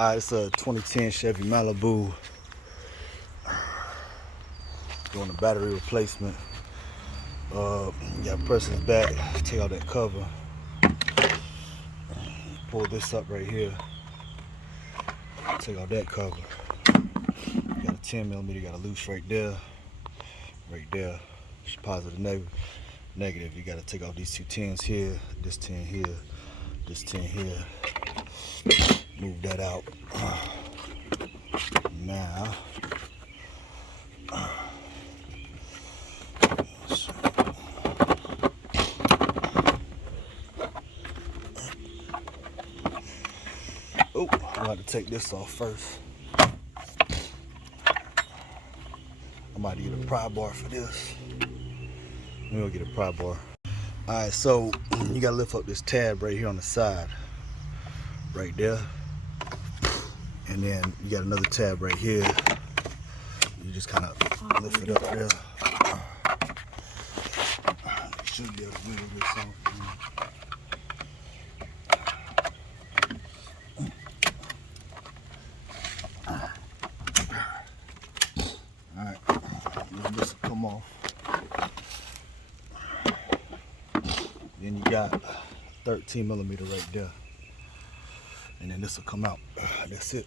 It's a 2010 Chevy Malibu. Doing a battery replacement. You gotta press this back, take out that cover. Pull this up right here. Take out that cover. You got a 10mm, you got a loose right there. Right there. It's positive, negative. You gotta take out these two 10s here, this 10 here, this 10 here. Move that out. Now, I have to take this off first. I might get a pry bar for this. Maybe I'll get a pry bar. Alright, so you gotta lift up this tab right here on the side. Right there. And then you got another tab right here. You just kind of lift it up there. You should be able to wiggle this off. Alright, this will come off. Then you got 13mm right there. And then this will come out. That's it.